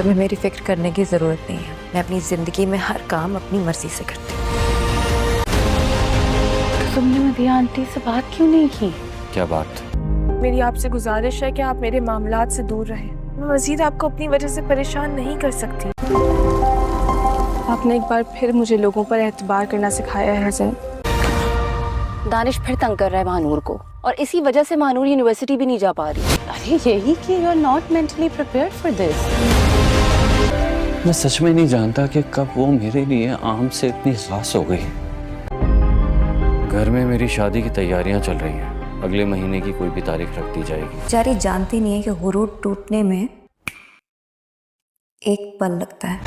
तुम्हें मेरी फिक्र करने की जरूरत नहीं है। मैं अपनी जिंदगी में हर काम अपनी मर्जी से करती हूँ। तुमने मदिया आंटी से बात क्यों नहीं की? क्या बात? मेरी आपसे गुजारिश है कि आप मेरे मामलात से दूर रहें। मैं मजीद आपको अपनी वजह से परेशान नहीं कर सकती। आपने एक बार फिर मुझे लोगों पर एतबार करना सिखाया है ज़ैन। दानिश फिर तंग कर रहा है महानूर को और इसी वजह से महानूर यूनिवर्सिटी भी नहीं जा पा रही। अरे यही कि you are not mentally prepared for this. मैं सच में नहीं जानता कि कब वो मेरे लिए आम से इतनी खास हो गई। घर में मेरी शादी की तैयारियां चल रही हैं। अगले महीने की कोई भी तारीख रख दी जाएगी। बेचारी जानती नहीं है कि गुरूर टूटने में एक पल लगता है।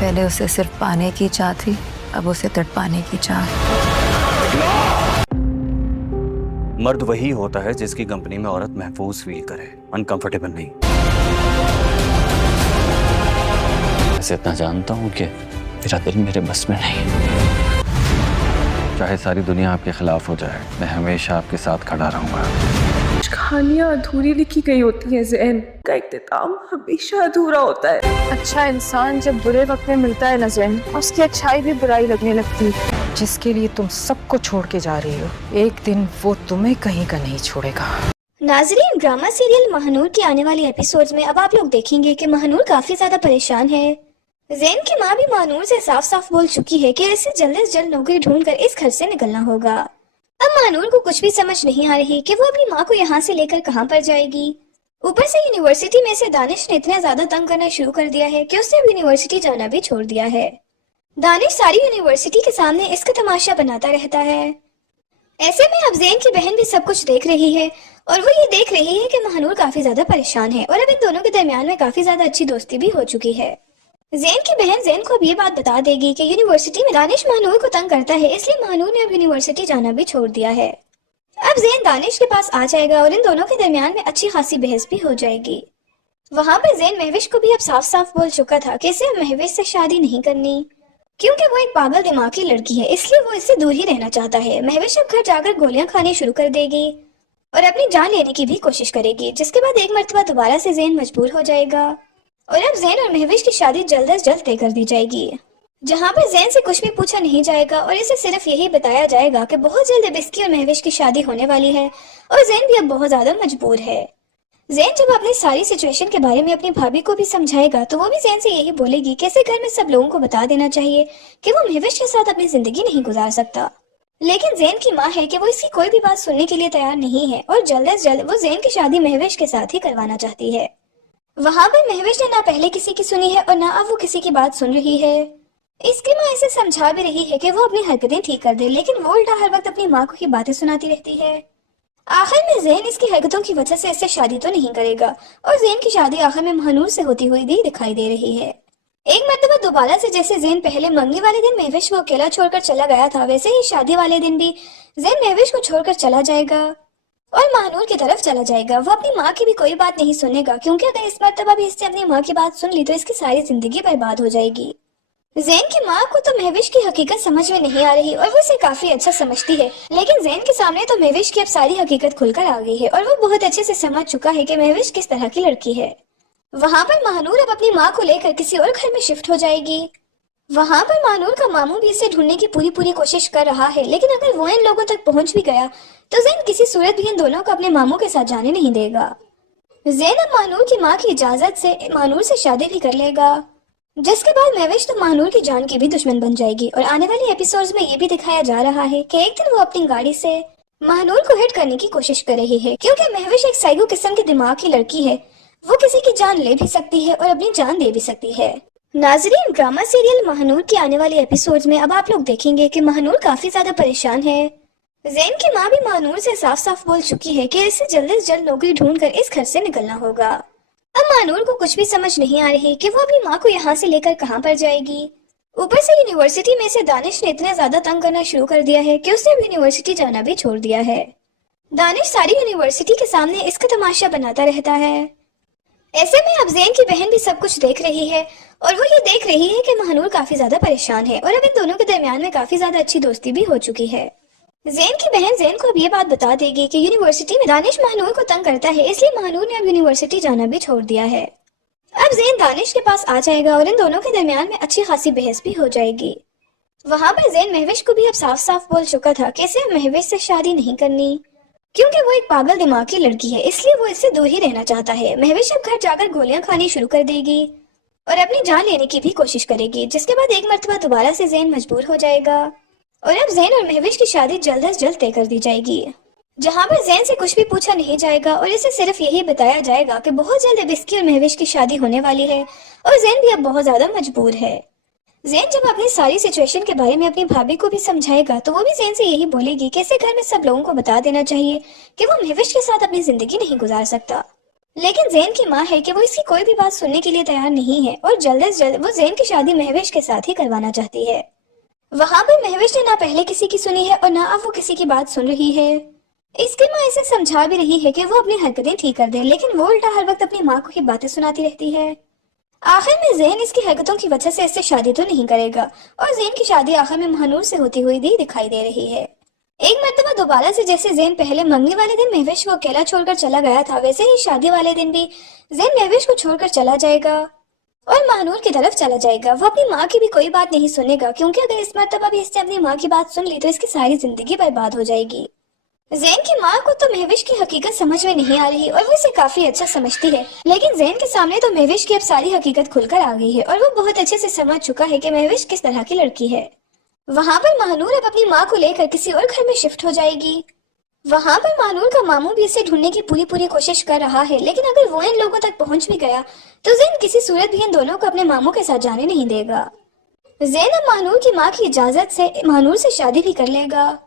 पहले उसे सिर्फ पाने की चाह थी, अब उसे तड़पाने की चाह। मर्द वही होता है जिसकी कंपनी में औरत महफूज फील करे, अनकंफर्टेबल नहीं। ऐसे इतना जानता हूँ कि मेरा दिल मेरे बस में नहीं। चाहे सारी दुनिया आपके खिलाफ हो जाए, मैं हमेशा आपके साथ खड़ा रहूंगा। कहानियाँ अधूरी लिखी गई होती हैं ज़ैन, का इख्तिताम हमेशा अधूरा होता है। अच्छा इंसान जब बुरे वक्त में मिलता है ना ज़ैन, उसकी अच्छाई भी बुराई लगने लगती है। जिसके लिए तुम सबको छोड़ के जा रही हो, एक दिन वो तुम्हें कहीं का नहीं छोड़ेगा। नाज़रीन, ड्रामा सीरियल महानूर के आने वाले एपिसोड्स में अब आप लोग देखेंगे कि महानूर काफी ज्यादा परेशान है। ज़ैन की माँ भी महानूर से साफ साफ बोल चुकी है कि इसे जल्द से जल्द नौकरी ढूंढकर इस घर से निकलना होगा। अब महानूर को कुछ भी समझ नहीं आ रही कि वो अपनी माँ को यहाँ से लेकर कहाँ पर जाएगी। ऊपर से यूनिवर्सिटी में से दानिश ने इतना ज्यादा तंग करना शुरू कर दिया है कि उसने अब यूनिवर्सिटी जाना भी छोड़ दिया है। दानिश सारी यूनिवर्सिटी के सामने इसका तमाशा बनाता रहता है। ऐसे में अब ज़ैन की बहन भी सब कुछ देख रही है और वो ये देख रही है कि महानूर काफी ज्यादा परेशान है और अब इन दोनों के दरमियान में काफी ज्यादा अच्छी दोस्ती भी हो चुकी है। ज़ैन की बहन ज़ैन को अब ये बात बता देगी कि यूनिवर्सिटी में दानिश महानूर को तंग करता है, इसलिए महानूर ने अब यूनिवर्सिटी जाना भी छोड़ दिया है। अब ज़ैन दानिश के पास आ जाएगा और इन दोनों के दरमियान में अच्छी खासी बहस भी हो जाएगी। वहाँ पर ज़ैन महविश को भी अब साफ साफ बोल चुका था कि इसे महविश से शादी नहीं करनी, क्योंकि वो एक पागल दिमाग की लड़की है, इसलिए वो इससे दूर ही रहना चाहता है। महविश अब घर जाकर गोलियां खानी शुरू कर देगी और अपनी जान लेने की भी कोशिश करेगी, जिसके बाद एक मर्तबा दोबारा से ज़ैन मजबूर हो जाएगा और अब ज़ैन और महविश की शादी जल्द से जल्द तय कर दी जाएगी, जहाँ पर ज़ैन से कुछ भी पूछा नहीं जाएगा और इसे सिर्फ यही बताया जाएगा कि बहुत जल्द अब इसकी और महविश की शादी होने वाली है और ज़ैन भी अब बहुत ज्यादा मजबूर है। ज़ैन जब अपनी सारी सिचुएशन के बारे में अपनी भाभी को भी समझाएगा तो वो भी ज़ैन से यही बोलेगी कि इसे घर में सब लोगों को बता देना चाहिए कि वो महविश के साथ अपनी जिंदगी नहीं गुजार सकता। लेकिन ज़ैन की माँ है कि वो इसकी कोई भी बात सुनने के लिए तैयार नहीं है और जल्द से जल्द वो ज़ैन की शादी महविश के साथ ही करवाना चाहती है। वहाँ पर महविश ने ना पहले किसी की सुनी है और ना अब वो किसी की बात सुन रही है। इसकी माँ इसे समझा भी रही है कि वो अपनी हरकतें ठीक कर दे, लेकिन वो उल्टा हर वक्त अपनी माँ को ही बातें सुनाती रहती है। आखिर में ज़ैन इसकी हरकतों की वजह से इससे शादी तो नहीं करेगा और ज़ैन की शादी आखिर में महानूर से होती हुई भी दिखाई दे रही है। एक मर्तबा दोबारा से जैसे ज़ैन पहले मंगनी वाले दिन महविश को अकेला छोड़कर चला गया था, वैसे ही शादी वाले दिन भी ज़ैन महविश को छोड़कर चला जाएगा और महानूर की तरफ चला जाएगा। वो अपनी माँ की भी कोई बात नहीं सुनेगा, क्योंकि अगर इस मर्तबा भी इसने अपनी माँ की बात सुन ली तो इसकी सारी जिंदगी बर्बाद हो जाएगी। ज़ैन की माँ को तो महविश की हकीकत समझ में नहीं आ रही और वो इसे काफी अच्छा समझती है, लेकिन ज़ैन के सामने तो महविश की अब सारी हकीकत खुलकर आ गई है और वो बहुत अच्छे से समझ चुका है कि महविश किस तरह की लड़की है। वहाँ पर महानूर अब अपनी माँ को लेकर किसी और घर में शिफ्ट हो जाएगी। वहाँ पर महानूर का मामू भी इसे ढूंढने की पूरी कोशिश कर रहा है, लेकिन अगर वो इन लोगों तक पहुंच भी गया तो ज़ैन किसी सूरत भी इन दोनों को अपने मामू के साथ जाने नहीं देगा। ज़ैन अब महानूर की माँ की इजाजत से महानूर से शादी भी कर लेगा, जिसके बाद महविश तो महानूर की जान की भी दुश्मन बन जाएगी। और आने वाले एपिसोड्स में ये भी दिखाया जा रहा है कि एक दिन वो अपनी गाड़ी से महानूर को हिट करने की कोशिश कर रही है, क्योंकि महविश एक साइको किस्म के दिमाग की लड़की है। वो किसी की जान ले भी सकती है और अपनी जान दे भी सकती है। नाजरीन, ड्रामा सीरियल महानूर के आने वाले एपिसोड्स में अब आप लोग देखेंगे कि महानूर काफी ज्यादा परेशान है। ज़ैन की माँ भी महानूर से साफ साफ बोल चुकी है कि इसे जल्द से जल्द नौकरी ढूंढकर इस घर से निकलना होगा। अब महानूर को कुछ भी समझ नहीं आ रही कि वो अपनी माँ को यहाँ से लेकर कहाँ पर जाएगी। ऊपर से यूनिवर्सिटी में से दानिश ने इतना ज्यादा तंग करना शुरू कर दिया है कि उसने यूनिवर्सिटी जाना भी छोड़ दिया है। दानिश सारी यूनिवर्सिटी के सामने इसका तमाशा बनाता रहता है। ऐसे में अब ज़ैन की बहन भी सब कुछ देख रही है और वो ये देख रही है कि महानूर काफी ज्यादा परेशान है और अब इन दोनों के दरमियान में काफी ज्यादा अच्छी दोस्ती भी हो चुकी है। ज़ैन की बहन ज़ैन को अब ये बात बता देगी कि यूनिवर्सिटी में दानिश महानूर को तंग करता है, इसलिए महानूर ने अब यूनिवर्सिटी जाना भी छोड़ दिया है। अब ज़ैन दानिश के पास आ जाएगा और इन दोनों के दरमियान में अच्छी खासी बहस भी हो जाएगी। वहाँ पर ज़ैन महविश को भी अब साफ साफ बोल चुका था कि इसे अब महविश से शादी नहीं करनी, क्योंकि वो एक पागल दिमाग की लड़की है, इसलिए वो इससे दूर ही रहना चाहता है। महविश अब घर जाकर गोलियां खानी शुरू कर देगी और अपनी जान लेने की भी कोशिश करेगी, जिसके बाद एक मर्तबा दोबारा से ज़ैन मजबूर हो जाएगा और अब ज़ैन और महविश की शादी जल्द अज जल्द तय कर दी जाएगी, जहाँ पर ज़ैन से कुछ भी पूछा नहीं जाएगा और इसे सिर्फ यही बताया जाएगा कि बहुत जल्द अब इसकी और महविश की शादी होने वाली है और ज़ैन भी अब बहुत ज्यादा मजबूर है। ज़ैन जब अपनी सारी सिचुएशन के बारे में अपनी भाभी को भी समझाएगा तो वो भी ज़ैन से यही बोलेगी कि इसे घर में सब लोगों को बता देना चाहिए कि वो महविश के साथ अपनी जिंदगी नहीं गुजार सकता। लेकिन ज़ैन की माँ है कि वो इसकी कोई भी बात सुनने के लिए तैयार नहीं है और जल्द से जल्द वो ज़ैन की शादी महविश के साथ ही करवाना चाहती है। वहाँ पर महविश ने ना पहले किसी की सुनी है और ना अब वो किसी की बात सुन रही है। इसकी माँ इसे समझा भी रही है कि वो अपनी हरकतें ठीक कर दे, लेकिन वो उल्टा हर वक्त अपनी माँ को ही बातें सुनाती रहती है। आखिर में ज़ैन इसकी हरकतों की वजह से इससे शादी तो नहीं करेगा और ज़ैन की शादी आखिर में महानूर से होती हुई भी दिखाई दे रही है। एक मर्तबा दोबारा से जैसे ज़ैन पहले मंगनी वाले दिन महविश को अकेला छोड़कर चला गया था, वैसे ही शादी वाले दिन भी ज़ैन महविश को छोड़कर चला जाएगा और महानूर की तरफ चला जाएगा। वो अपनी माँ की भी कोई बात नहीं सुनेगा, क्योंकि अगर इस मर्तबा भी इसने अपनी माँ की बात सुन ली तो इसकी सारी जिंदगी बर्बाद हो जाएगी। ज़ैन की माँ को तो महविश की हकीकत समझ में नहीं आ रही और वो इसे काफी अच्छा समझती है, लेकिन ज़ैन के सामने तो महविश की अब सारी हकीकत खुलकर आ गई है और वो बहुत अच्छे से समझ चुका है कि महविश किस तरह की लड़की है। वहाँ पर महानूर अब अपनी माँ को लेकर किसी और घर में शिफ्ट हो जाएगी। वहाँ पर महानूर का मामू भी इसे ढूंढने की पूरी कोशिश कर रहा है, लेकिन अगर वो इन लोगों तक पहुंच भी गया तो ज़ैन किसी सूरत भी इन दोनों को अपने मामू के साथ जाने नहीं देगा। ज़ैन अब महानूर की माँ की इजाजत से महानूर से शादी भी कर लेगा,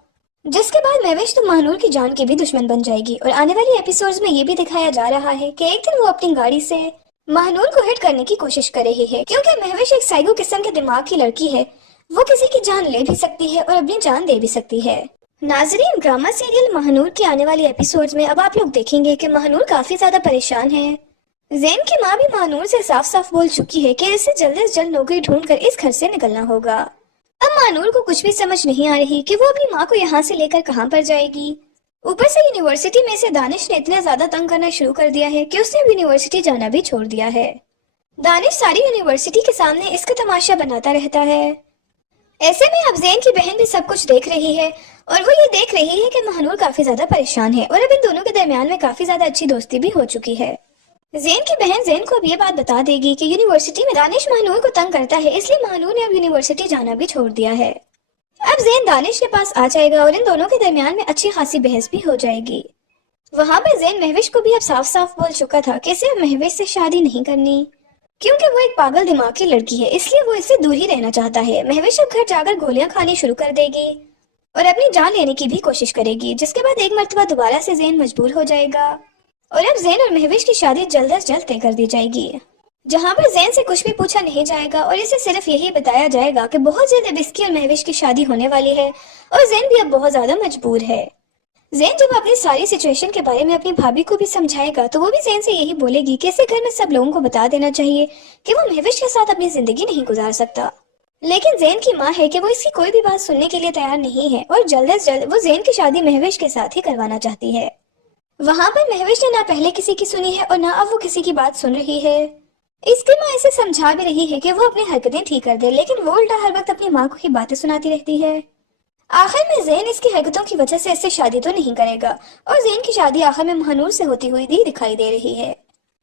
जिसके बाद महविश तो महानूर की जान की भी दुश्मन बन जाएगी। और आने वाली एपिसोड्स में ये भी दिखाया जा रहा है कि एक दिन वो अपनी गाड़ी से महानूर को हिट करने की कोशिश कर रही है, क्योंकि महविश एक साइको किस्म के दिमाग की लड़की है। वो किसी की जान ले भी सकती है और अपनी जान दे भी सकती है। नाजरीन, ड्रामा सीरियल महानूर की आने वाली एपिसोड्स में अब आप लोग देखेंगे कि महानूर काफी ज्यादा परेशान है। ज़ैन की माँ भी महानूर से साफ साफ बोल चुकी है कि इसे जल्द से जल्द नौकरी ढूंढकर इस घर से निकलना होगा। अब महानूर को कुछ भी समझ नहीं आ रही कि वो अपनी माँ को यहाँ से लेकर कहाँ पर जाएगी। ऊपर से यूनिवर्सिटी में से दानिश ने इतना ज्यादा तंग करना शुरू कर दिया है कि उसने अब यूनिवर्सिटी जाना भी छोड़ दिया है। दानिश सारी यूनिवर्सिटी के सामने इसका तमाशा बनाता रहता है। ऐसे में अब ज़ैन की बहन भी सब कुछ देख रही है और वो ये देख रही है कि महानूर काफी ज्यादा परेशान है और अब इन दोनों के दरमियान में काफी ज्यादा अच्छी दोस्ती भी हो चुकी है। ज़ैन की बहन ज़ैन को अब ये बात बता देगी कि यूनिवर्सिटी में दानिश महानूर को तंग करता है, इसलिए महानूर ने अब यूनिवर्सिटी जाना भी छोड़ दिया है। अब ज़ैन दानिश के पास आ जाएगा और इन दोनों के दरमियान में अच्छी खासी बहस भी हो जाएगी। वहाँ पर ज़ैन महविश को भी अब साफ साफ बोल चुका था कि इसे महविश से शादी नहीं करनी, क्योंकि वो एक पागल दिमाग की लड़की है, इसलिए वो इससे दूर ही रहना चाहता है। महविश अब घर जाकर गोलियां खानी शुरू कर देगी और अपनी जान लेने की भी कोशिश करेगी, जिसके बाद एक मर्तबा दोबारा से ज़ैन मजबूर हो जाएगा और अब ज़ैन और महविश की शादी जल्द से जल्द तय कर दी जाएगी, जहाँ पर ज़ैन से कुछ भी पूछा नहीं जाएगा और इसे सिर्फ यही बताया जाएगा कि बहुत जल्द अब इसकी और महविश की शादी होने वाली है और ज़ैन भी अब बहुत ज्यादा मजबूर है। ज़ैन जब अपनी सारी सिचुएशन के बारे में अपनी भाभी को भी समझाएगा तो वो भी ज़ैन से यही बोलेगी कि इसे घर में सब लोगों को बता देना चाहिए कि वो महविश के साथ अपनी जिंदगी नहीं गुजार सकता। लेकिन ज़ैन की माँ है कि वो इसकी कोई भी बात सुनने के लिए तैयार नहीं है और जल्द से जल्द वो ज़ैन की शादी महविश के साथ ही करवाना चाहती है। वहाँ पर महविश ने ना पहले किसी की सुनी है और ना अब वो किसी की बात सुन रही है। इसकी माँ इसे समझा भी रही है कि वो अपनी हरकतें ठीक कर दे, लेकिन वो उल्टा हर वक्त अपनी माँ को ही बातें सुनाती रहती है। आखिर में ज़ैन इसकी हरकतों की वजह से इससे शादी तो नहीं करेगा और ज़ैन की शादी आखिर में महानूर से होती हुई भी दिखाई दे रही है।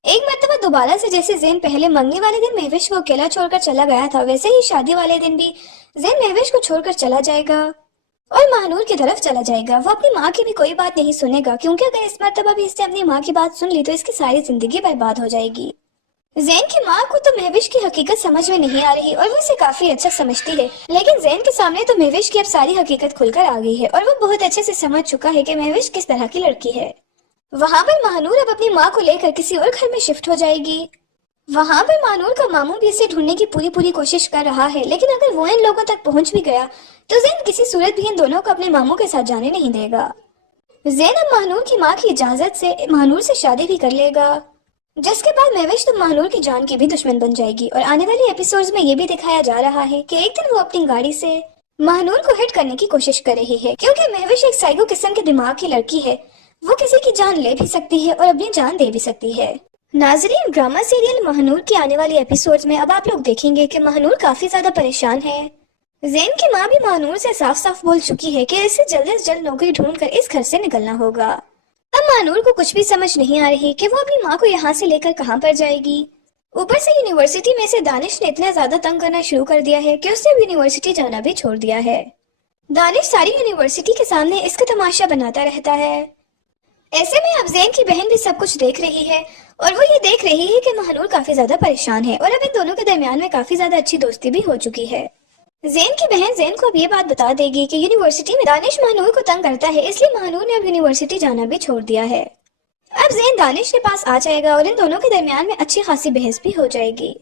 एक मर्तबा दोबारा से जैसे ज़ैन पहले मंगनी वाले दिन महविश को अकेला छोड़कर चला गया था, वैसे ही शादी वाले दिन भी ज़ैन महविश को छोड़कर चला जाएगा और महानूर की तरफ चला जाएगा। वो अपनी माँ की भी कोई बात नहीं सुनेगा, क्योंकि अगर इस मर्तबा भी इसने अपनी माँ की बात सुन ली तो इसकी सारी जिंदगी बर्बाद हो जाएगी। ज़ैन की माँ को तो महविश की हकीकत समझ में नहीं आ रही और वो इसे काफी अच्छा समझती है, लेकिन ज़ैन के सामने तो महविश की अब सारी हकीकत खुलकर आ गई है और वो बहुत अच्छे से समझ चुका है कि महविश किस तरह की लड़की है। वहाँ पर महानूर अब अपनी माँ को लेकर किसी और घर में शिफ्ट हो जाएगी। वहाँ पर महानूर का मामू भी इसे ढूंढने की पूरी कोशिश कर रहा है, लेकिन अगर वो इन लोगों तक पहुंच भी गया तो ज़ैन किसी सूरत भी इन दोनों को अपने मामू के साथ जाने नहीं देगा। ज़ैन अब महानूर की माँ की इजाजत से महानूर से शादी भी कर लेगा, जिसके बाद महविश तो महानूर की जान की भी दुश्मन बन जाएगी। और आने वाली एपिसोड्स में ये भी दिखाया जा रहा है कि एक दिन वो अपनी गाड़ी से महानूर को हिट करने की कोशिश कर रही है, क्योंकि महविश एक साइको किस्म के दिमाग की लड़की है। वो किसी की जान ले भी सकती है और अपनी जान दे भी सकती है। नाजरीन, ड्रामा सीरियल महानूर के आने वाले एपिसोड्स में अब आप लोग देखेंगे कि महानूर काफी ज्यादा परेशान है। जैन की माँ भी महानूर से साफ साफ बोल चुकी है कि इसे जल्द से जल्द नौकरी ढूंढकर इस घर से निकलना होगा। अब महानूर को कुछ भी समझ नहीं आ रही कि वो अपनी माँ को यहाँ से लेकर कहाँ पर जाएगी। ऊपर से यूनिवर्सिटी में से दानिश ने इतना ज्यादा तंग करना शुरू कर दिया है कि उसने अब यूनिवर्सिटी जाना भी छोड़ दिया है। दानिश सारी यूनिवर्सिटी के सामने इसका तमाशा बनाता रहता है। ऐसे में अब जैन की बहन भी सब कुछ देख रही है और वो ये देख रही है कि महानूर काफी ज्यादा परेशान है और अब इन दोनों के दरमियान में काफी ज्यादा अच्छी दोस्ती भी हो चुकी है। जैन की बहन जैन को अब ये बात बता देगी कि यूनिवर्सिटी में दानिश महानूर को तंग करता है, इसलिए महानूर ने अब यूनिवर्सिटी जाना भी छोड़ दिया है। अब जैन दानिश के पास आ जाएगा और इन दोनों के दरमियान में अच्छी खासी बहस भी हो जाएगी।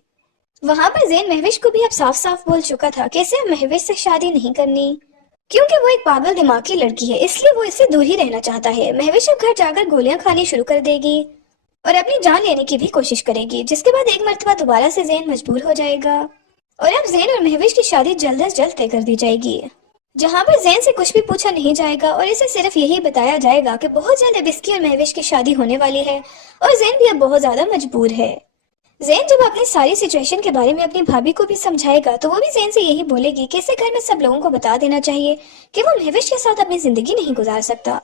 वहाँ पर जैन महविश को भी अब साफ साफ बोल चुका था कि इसे महविश से शादी नहीं करनी, क्योंकि वो एक पागल दिमाग की लड़की है, इसलिए वो इससे दूर ही रहना चाहता है। महविश अब घर जाकर गोलियां खानी शुरू कर देगी और अपनी जान लेने की भी कोशिश करेगी, जिसके बाद एक मर्तबा दोबारा से जैन मजबूर हो जाएगा और अब जैन और महविश की शादी जल्द से जल्द तय कर दी जाएगी, जहाँ पर जैन से कुछ भी पूछा नहीं जाएगा और इसे सिर्फ यही बताया जाएगा कि बहुत जल्द अब इसकी और महविश की शादी होने वाली है और जैन भी अब बहुत ज्यादा मजबूर है। जैन जब अपनी सारी सिचुएशन के बारे में अपनी भाभी को भी समझाएगा तो वो भी जैन से यही बोलेगी कि इसे घर में सब लोगों को बता देना चाहिए कि वो महविश के साथ अपनी जिंदगी नहीं गुजार सकता।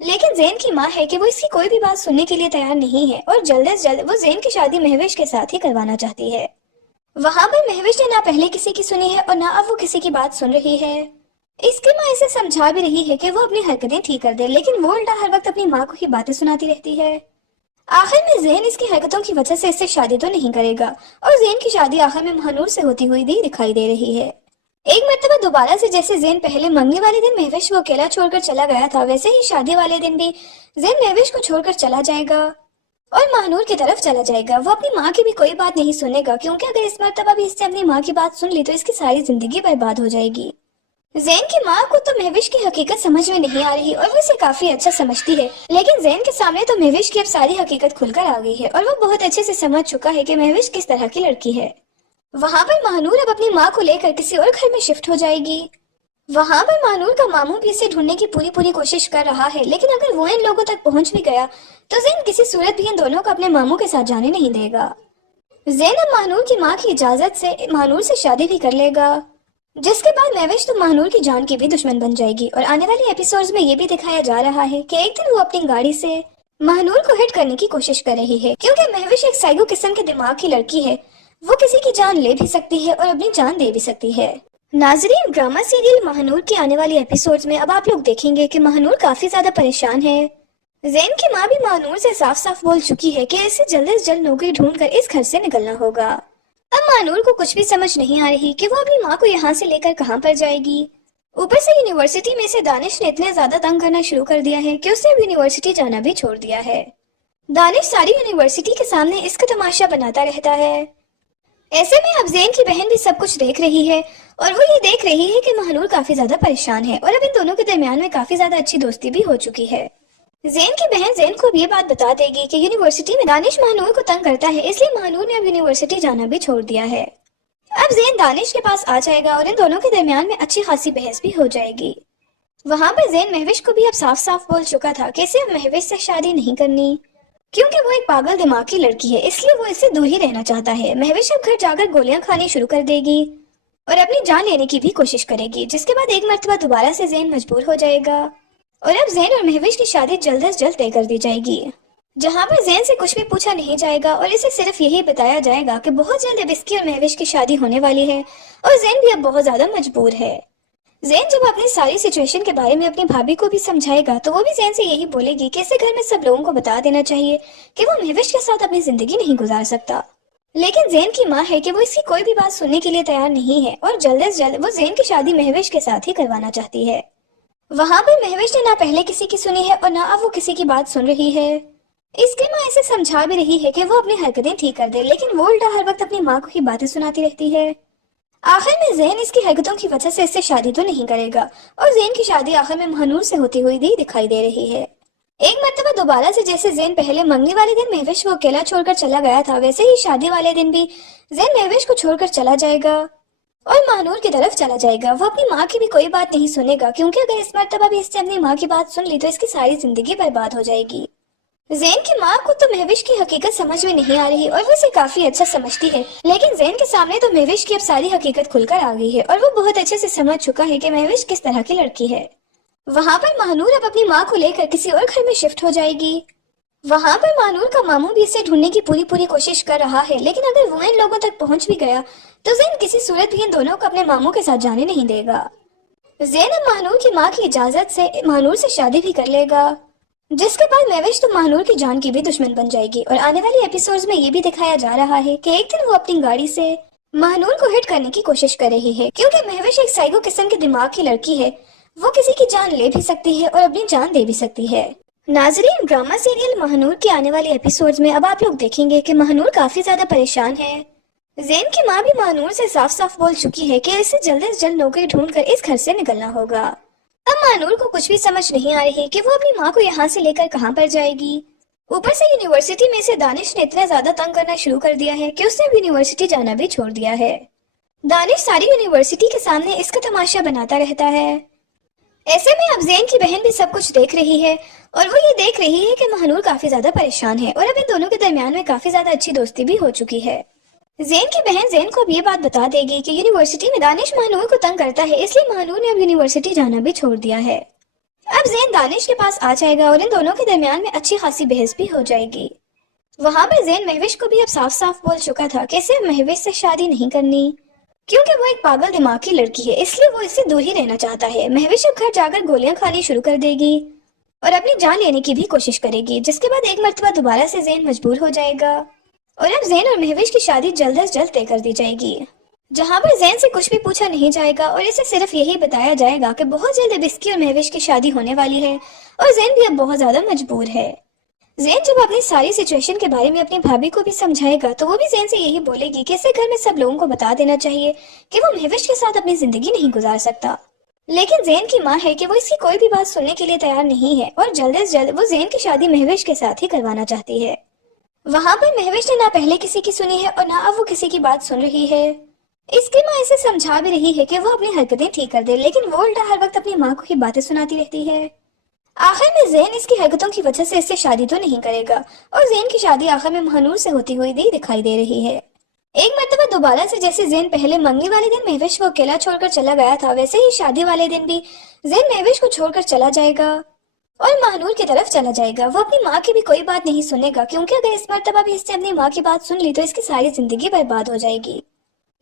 लेकिन जैन की माँ है कि वो इसकी कोई भी बात सुनने के लिए तैयार नहीं है और जल्द से जल्द वो जैन की शादी महविश के साथ ही करवाना चाहती है। वहाँ पर महविश ने ना पहले किसी की सुनी है और ना अब वो किसी की बात सुन रही है। इसकी माँ इसे समझा भी रही है कि वो अपनी हरकतें ठीक कर दे, लेकिन वो उल्टा हर वक्त अपनी माँ को ही बातें सुनाती रहती है। आखिर में जैन इसकी हरकतों की वजह से इससे शादी तो नहीं करेगा और जैन की शादी आखिर में महानूर से होती हुई भी दिखाई दे रही है। एक मर्तबा दोबारा से जैसे जैन पहले मंगनी वाले दिन महविश को अकेला छोड़कर चला गया था, वैसे ही शादी वाले दिन भी जैन महविश को छोड़कर चला जाएगा और महानूर की तरफ चला जाएगा। वो अपनी माँ की भी कोई बात नहीं सुनेगा, क्योंकि अगर इस मर्तबा भी इससे अपनी माँ की बात सुन ली तो इसकी सारी जिंदगी बर्बाद हो जाएगी। जैन की माँ को तो महविश की हकीकत समझ में नहीं आ रही और वो इसे काफी अच्छा समझती है, लेकिन जैन के सामने तो महविश की अब सारी हकीकत खुलकर आ गई है और वो बहुत अच्छे से समझ चुका है कि महविश किस तरह की लड़की है। वहाँ पर महानूर अब अपनी माँ को लेकर किसी और घर में शिफ्ट हो जाएगी। वहाँ पर महानूर का मामू भी इसे ढूंढने की पूरी कोशिश कर रहा है, लेकिन अगर वो इन लोगों तक पहुंच भी गया तो जैन किसी सूरत भी इन दोनों को अपने मामू के साथ जाने नहीं देगा। जैन अब महानूर की माँ की इजाजत से महानूर से शादी भी कर लेगा, जिसके बाद महविश तो महानूर की जान की भी दुश्मन बन जाएगी। और आने वाले एपिसोड्स में ये भी दिखाया जा रहा है कि एक दिन वो अपनी गाड़ी से महानूर को हिट करने की कोशिश कर रही है, क्योंकि महविश एक साइको किस्म के दिमाग की लड़की है। वो किसी की जान ले भी सकती है और अपनी जान दे भी सकती है। नाजरीन, ड्रामा सीरियल महानूर के आने वाले एपिसोड्स में अब आप लोग देखेंगे कि महानूर काफी ज्यादा परेशान है। जैन की माँ भी महानूर से साफ साफ बोल चुकी है कि इसे जल्द से जल्द नौकरी ढूंढकर इस घर से निकलना होगा। अब महानूर को कुछ भी समझ नहीं आ रही कि वो अपनी माँ को यहाँ से लेकर कहाँ पर जाएगी। ऊपर से यूनिवर्सिटी में से दानिश ने इतना ज्यादा तंग करना शुरू कर दिया है कि उसने अब यूनिवर्सिटी जाना भी छोड़ दिया है। दानिश सारी यूनिवर्सिटी के सामने इसका तमाशा बनाता रहता है। ऐसे में अब जैन की बहन भी सब कुछ देख रही है और वो ये देख रही है कि महानूर काफी ज्यादा परेशान है और अब इन दोनों के दरमियान में काफी ज्यादा अच्छी दोस्ती भी हो चुकी है। जैन की बहन जैन को ये बात बता देगी कि यूनिवर्सिटी में दानिश महानूर को तंग करता है, इसलिए महानूर ने अब यूनिवर्सिटी जाना भी छोड़ दिया है। अब जैन दानिश के पास आ जाएगा और इन दोनों के दरमियान में अच्छी खासी बहस भी हो जाएगी। वहाँ पर जैन महविश को भी अब साफ साफ बोल चुका था कि इसे अब महविश से शादी नहीं करनी, क्योंकि वो एक पागल दिमाग की लड़की है, इसलिए वो इससे दूर ही रहना चाहता है। महविश अब घर जाकर गोलियां खानी शुरू कर देगी और अपनी जान लेने की भी कोशिश करेगी, जिसके बाद एक मर्तबा दोबारा से जैन मजबूर हो जाएगा और अब जैन और महविश की शादी जल्द से जल्द तय कर दी जाएगी, जहाँ पर जैन से कुछ भी पूछा नहीं जाएगा और इसे सिर्फ यही बताया जाएगा कि बहुत जल्द अब इसकी और महविश की शादी होने वाली है और जैन भी अब बहुत ज्यादा मजबूर है। जैन जब अपनी सारी सिचुएशन के बारे में अपनी भाभी को भी समझाएगा तो वो भी जैन से यही बोलेगी कि इसे घर में सब लोगों को बता देना चाहिए कि वो महविश के साथ अपनी जिंदगी नहीं गुजार सकता। लेकिन जैन की माँ है कि वो इसकी कोई भी बात सुनने के लिए तैयार नहीं है और जल्द से जल्द वो जैन की शादी महविश के साथ ही करवाना चाहती है। वहाँ पर महविश ने ना पहले किसी की सुनी है और ना अब वो किसी की बात सुन रही है। इसकी माँ इसे समझा भी रही है कि वो अपनी हरकतें ठीक कर दे, लेकिन वो उल्टा हर वक्त अपनी माँ को ही बातें सुनाती रहती है। आखिर में जैन इसकी हरकतों की वजह से इससे शादी तो नहीं करेगा और जैन की शादी आखिर में महानूर से होती हुई भी दिखाई दे रही है। एक मर्तबा दोबारा से जैसे जैन पहले मंगनी वाले दिन महविश को अकेला छोड़कर चला गया था, वैसे ही शादी वाले दिन भी जैन महविश को छोड़कर चला जाएगा और महानूर की तरफ चला जाएगा। वो अपनी माँ की भी कोई बात नहीं सुनेगा, क्योंकि अगर इस मर्तबा भी इससे अपनी माँ की बात सुन ली तो इसकी सारी जिंदगी बर्बाद हो जाएगी। ज़ैन की माँ को तो महविश की हकीकत समझ में नहीं आ रही और वो इसे काफी अच्छा समझती है, लेकिन ज़ैन के सामने तो महविश की अब सारी हकीकत खुलकर आ गई है और वो बहुत अच्छे से समझ चुका है कि महविश किस तरह की लड़की है। वहाँ पर महानूर अब अपनी माँ को लेकर किसी और घर में शिफ्ट हो जाएगी। वहाँ पर महानूर का मामू भी इसे ढूंढने की पूरी कोशिश कर रहा है, लेकिन अगर वो इन लोगों तक पहुंच भी गया तो ज़ैन किसी सूरत भी इन दोनों को अपने मामू के साथ जाने नहीं देगा। ज़ैन अब महानूर की माँ की इजाजत से महानूर से शादी भी कर लेगा, जिसके बाद महविश तो महानूर की जान की भी दुश्मन बन जाएगी। और आने वाले एपिसोड्स में ये भी दिखाया जा रहा है कि एक दिन वो अपनी गाड़ी से महानूर को हिट करने की कोशिश कर रही है, क्योंकि महविश एक साइको किस्म के दिमाग की लड़की है। वो किसी की जान ले भी सकती है और अपनी जान दे भी सकती है। नाजरीन, ड्रामा सीरियल महानूर के आने वाले एपिसोड्स में अब आप लोग देखेंगे कि महानूर काफी ज्यादा परेशान है। ज़ैन की माँ भी महानूर से साफ साफ बोल चुकी है कि इसे जल्द से जल्द नौकरी ढूंढकर इस घर से निकलना होगा। अब महानूर को कुछ भी समझ नहीं आ रही कि वो अपनी माँ को यहाँ से लेकर कहाँ पर जाएगी। ऊपर से यूनिवर्सिटी में से दानिश ने इतना ज्यादा तंग करना शुरू कर दिया है कि उसने अब यूनिवर्सिटी जाना भी छोड़ दिया है। दानिश सारी यूनिवर्सिटी के सामने इसका तमाशा बनाता रहता है। ऐसे में अब ज़ैन की बहन भी सब कुछ देख रही है और वो ये देख रही है कि महानूर काफी ज्यादा परेशान है और अब इन दोनों के दरमियान में काफी ज्यादा अच्छी दोस्ती भी हो चुकी है। ज़ैन की बहन ज़ैन को अब ये बात बता देगी कि यूनिवर्सिटी में दानिश महानूर को तंग करता है, इसलिए महानूर ने अब यूनिवर्सिटी जाना भी छोड़ दिया है। अब ज़ैन दानिश के पास आ जाएगा और इन दोनों के दरमियान में अच्छी खासी बहस भी हो जाएगी। वहाँ पर ज़ैन महविश को भी अब साफ साफ बोल चुका था कि इसे महविश से शादी नहीं करनी, क्योंकि वो एक पागल दिमाग की लड़की है, इसलिए वो इससे दूर ही रहना चाहता है। महविश अब घर जाकर गोलियां खानी शुरू कर देगी और अपनी जान लेने की भी कोशिश करेगी, जिसके बाद एक मर्तबा दोबारा से ज़ैन मजबूर हो जाएगा और अब ज़ैन और महविश की शादी जल्द से जल्द तय कर दी जाएगी, जहाँ पर ज़ैन से कुछ भी पूछा नहीं जाएगा और इसे सिर्फ यही बताया जाएगा कि बहुत जल्द अब इसकी और महविश की शादी होने वाली है और ज़ैन भी अब बहुत ज्यादा मजबूर है। ज़ैन जब अपनी सारी सिचुएशन के बारे में अपनी भाभी को भी समझाएगा तो वो भी ज़ैन से यही बोलेगी कि इसे घर में सब लोगों को बता देना चाहिए कि वो महविश के साथ अपनी जिंदगी नहीं गुजार सकता। लेकिन ज़ैन की माँ है कि वो इसकी कोई भी बात सुनने के लिए तैयार नहीं है और जल्द से जल्द वो ज़ैन की शादी महविश के साथ ही करवाना चाहती है। वहाँ पर महविश ने ना पहले किसी की सुनी है और ना अब वो किसी की बात सुन रही है। इसकी माँ इसे समझा भी रही है कि वो अपनी हरकतें ठीक कर दे, लेकिन वो उल्टा हर वक्त अपनी माँ को ही बातें सुनाती रहती है। आखिर में ज़ैन इसकी हरकतों की वजह से इससे शादी तो नहीं करेगा और ज़ैन की शादी आखिर में महानूर से होती हुई भी दिखाई दे रही है। एक मर्तबा दोबारा से जैसे ज़ैन पहले मंगनी वाले दिन महविश को अकेला छोड़कर चला गया था, वैसे ही शादी वाले दिन भी ज़ैन महविश को छोड़कर चला जाएगा और महानूर की तरफ चला जाएगा। वो अपनी माँ की भी कोई बात नहीं सुनेगा, क्योंकि अगर इस मर्तबा भी इसने अपनी माँ की बात सुन ली तो इसकी सारी जिंदगी बर्बाद हो जाएगी।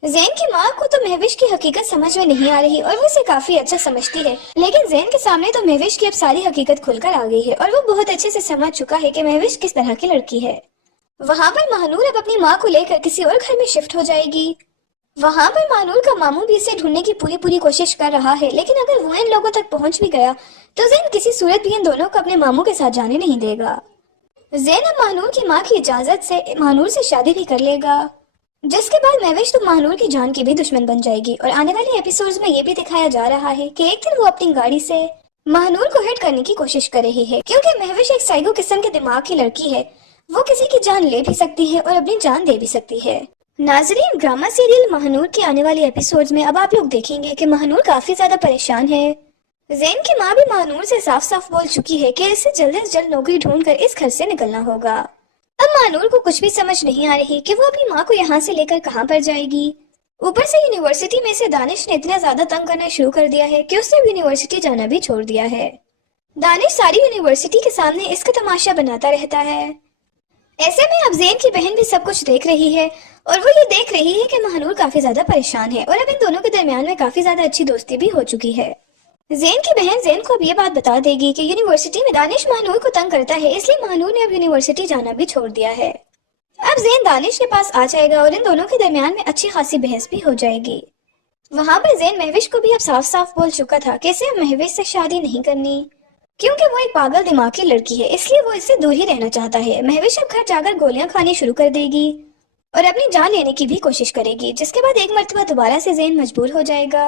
ज़ैन की माँ को तो महविश की हकीकत समझ में नहीं आ रही और वो इसे काफी अच्छा समझती है, लेकिन ज़ैन के सामने तो महविश की अब सारी हकीकत खुलकर आ गई है और वो बहुत अच्छे से समझ चुका है कि महविश किस तरह की लड़की है। वहाँ पर महानूर अब अपनी माँ को लेकर किसी और घर में शिफ्ट हो जाएगी। वहाँ पर महानूर का मामू भी इसे ढूंढने की पूरी कोशिश कर रहा है, लेकिन अगर वो इन लोगों तक पहुंच भी गया तो ज़ैन किसी सूरत भी इन दोनों को अपने मामू के साथ जाने नहीं देगा। ज़ैन अब महानूर की माँ की इजाजत से महानूर से शादी भी कर लेगा, जिसके बाद महविश तो महानूर की जान की भी दुश्मन बन जाएगी। और आने वाले एपिसोड्स में ये भी दिखाया जा रहा है कि एक दिन वो अपनी गाड़ी से महानूर को हिट करने की कोशिश कर रही है, क्योंकि महविश एक साइको किस्म के दिमाग की लड़की है। वो किसी की जान ले भी सकती है और अपनी जान दे भी सकती है। नाजरीन, ड्रामा सीरियल महानूर के आने वाले एपिसोड्स में अब आप लोग देखेंगे कि महानूर काफी ज्यादा परेशान है। ज़ैन की माँ भी महानूर से साफ साफ बोल चुकी है कि इसे जल्द से जल्द नौकरी ढूंढकर इस घर से निकलना होगा। अब महानूर को कुछ भी समझ नहीं आ रही कि वो अपनी माँ को यहाँ से लेकर कहाँ पर जाएगी। ऊपर से यूनिवर्सिटी में से दानिश ने इतना ज्यादा तंग करना शुरू कर दिया है कि उसने यूनिवर्सिटी जाना भी छोड़ दिया है। दानिश सारी यूनिवर्सिटी के सामने इसका तमाशा बनाता रहता है। ऐसे में अब ज़ैन की बहन भी सब कुछ देख रही है और वो ये देख रही है कि महानूर काफी ज्यादा परेशान है और अब इन दोनों के दरमियान में काफी ज्यादा अच्छी दोस्ती भी हो चुकी है। ज़ैन की बहन ज़ैन को अब ये बात बता देगी कि यूनिवर्सिटी में दानिश महानूर को तंग करता है, इसलिए महानूर ने अब यूनिवर्सिटी जाना भी छोड़ दिया है। अब ज़ैन दानिश के पास आ जाएगा और इन दोनों के दरमियान में अच्छी खासी बहस भी हो जाएगी। वहाँ पर ज़ैन महविश को भी अब साफ साफ बोल चुका था कि इसे महविश से शादी नहीं करनी, क्योंकि वो एक पागल दिमाग की लड़की है, इसलिए वो इससे दूर ही रहना चाहता है। महविश अब घर जाकर गोलियां खानी शुरू कर देगी और अपनी जान लेने की भी कोशिश करेगी, जिसके बाद एक मर्तबा दोबारा से ज़ैन मजबूर हो जाएगा